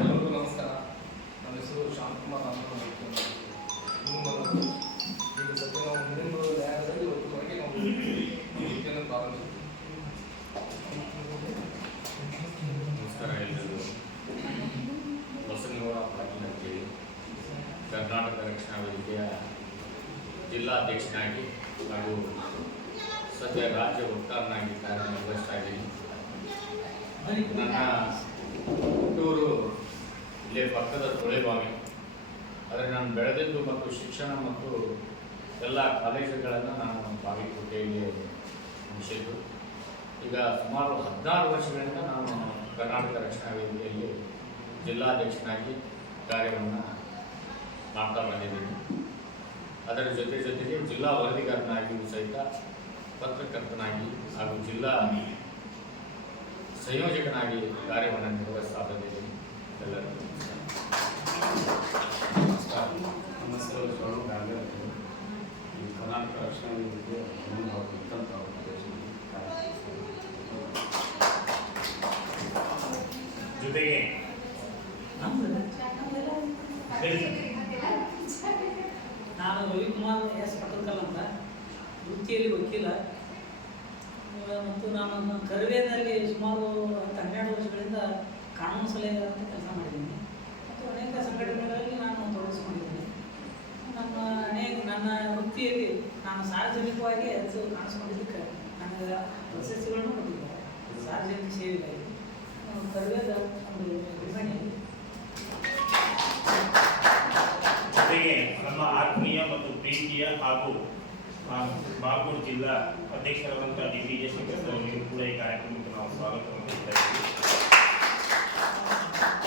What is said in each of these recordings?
ಎಲ್ಲರಿಗೂ ನಮಸ್ಕಾರ. ನನ್ನ ಹೆಸರು ಶಾಂತಕುಮಾರ್ ಅಂತ ಈಗ ಸದ್ಯ ನಾವು ಮುಂದಿನ ನ್ಯಾಯಾಲಯದಲ್ಲಿ ಇವತ್ತುವರೆಗೆ ನಾವು ವೃತ್ತಿಯನ್ನು ಪ್ರಾರಂಭಿಸಿದ್ವಿ. ನಮಸ್ಕಾರ ಎಲ್ಲರಿಗೂ. ಬಸವನಗೌಡ ಪಾಟೀಲ್ ಅಂತೇಳಿ ಕರ್ನಾಟಕ ರಕ್ಷಣಾ ವೇದಿಕೆಯ ಜಿಲ್ಲಾಧ್ಯಕ್ಷನಾಗಿ ಹಾಗೂ ಸದ್ಯ ರಾಜ್ಯ ವಕ್ತಾರನಾಗಿ ಕಾರ್ಯನಿರ್ವಹಿಸ್ತಾ ಇದ್ದೀನಿ. ನನ್ನ ಹುಟ್ಟೂರು ಇಲ್ಲೇ ಪಕ್ಕದ ತೊಳೆಬಾವಿ. ಆದರೆ ನಾನು ಬೆಳೆದಿದ್ದು ಮತ್ತು ಶಿಕ್ಷಣ ಮತ್ತು ಎಲ್ಲ ಕಾಲೇಜುಗಳನ್ನು ನಾನು ಬಾವಿಕೋಟೆಯಲ್ಲಿ ಮುಗಿಸಿದ್ದು. ಈಗ ಸುಮಾರು 16 ವರ್ಷಗಳಿಂದ ನಾನು ಕರ್ನಾಟಕ ರಕ್ಷಣಾ ವೇದಿಕೆಯಲ್ಲಿ ಜಿಲ್ಲಾಧ್ಯಕ್ಷನಾಗಿ ಕಾರ್ಯವನ್ನು ಮಾಡ್ತಾ ಬಂದಿದ್ದೀನಿ. ಅದರ ಜೊತೆಗೆ ಜಿಲ್ಲಾ ವರದಿಗಾರನಾಗಿಯೂ ಸಹಿತ ಪತ್ರಕರ್ತನಾಗಿ ಹಾಗೂ ಜಿಲ್ಲಾ ಸಂಯೋಜಕನಾಗಿ ಕಾರ್ಯವನ್ನು ನಿರ್ವಹಿಸ್ತಾ ಬಂದಿದ್ದೀನಿ. ಎಲ್ಲರಿಗೂ ನಮಸ್ಕಾರ. ನಮ್ಮ ಹೆಸರು ಶರಣು ಗಾಂಧಿ. ಕರ್ನಾಟಕ ರಕ್ಷಣಾ ವೇದಿಕೆ ಜೊತೆಗೆ ನಾನು ರವಿಕುಮಾರ್ ಎಸ್ ಪಟಲ್ಕಲ್ ಅಂತ, ವೃತ್ತಿಯಲ್ಲಿ ವಕೀಲ ಮತ್ತು ನಾನು ಕರ್ವೇದಲ್ಲಿ ಸುಮಾರು 12 ವರ್ಷಗಳಿಂದ ಕಾನೂನು ಸಲಹೆಗಾರ ಅಂತ ಕೆಲಸ ಮಾಡಿದ್ದೀನಿ ಮತ್ತು ಅನೇಕ ಸಂಘಟನೆಗಳಲ್ಲಿ ನಾನು ತೊಡಗಿಸ್ಕೊಂಡಿದ್ದೀನಿ. ನನ್ನ ವೃತ್ತಿಯಲ್ಲಿ ನಾನು ಸಾರ್ವಜನಿಕವಾಗಿ ಹೆಚ್ಚು ಕಾಣಿಸ್ಕೊಂಡಿದ್ದಕ್ಕೆ ನನಗೆ ಪ್ರಶಸ್ತಿಗಳನ್ನು ಕೊಟ್ಟಿದ್ದಾರೆ. ಸಾರ್ವಜನಿಕ ಸೇವೆಗಾಗಿ ಕರ್ವೇದ ಒಂದು ವಿವರಣೆ. ಜೊತೆಗೆ ನಮ್ಮ ಆತ್ಮೀಯ ಮತ್ತು ಪ್ರೀತಿಯ ಹಾಗೂ ಬಾಗಲಕೋಟೆ ಜಿಲ್ಲಾ ಅಧ್ಯಕ್ಷರಾದಂಥ DPJ ಶಂಕರ್ ಅವರಿಗೆ ಕೂಡ ಈ ಕಾರ್ಯಕ್ರಮಕ್ಕೆ ನಾವು ಸ್ವಾಗತವನ್ನು ಕೊಡ್ತಾ ಇದ್ದೀವಿ.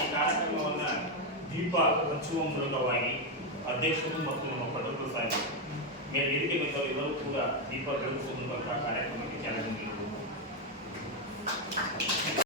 ಈ ಕಾರ್ಯಕ್ರಮವನ್ನು ದೀಪ ಹಚ್ಚುವ ಮೂಲಕವಾಗಿ ಅಧ್ಯಕ್ಷರು ಮತ್ತು ನಮ್ಮ ಪಟೇಲ್ ಸಾಹೇಬರು ಮೇಲೆ ವೇದಿಕೆ ಎಲ್ಲರೂ ಕೂಡ ದೀಪ ಬೆಳಗಿಸುವ ಮೂಲಕ ಕಾರ್ಯಕ್ರಮಕ್ಕೆ ಚಾಲನೆ ನೀಡಿದರು.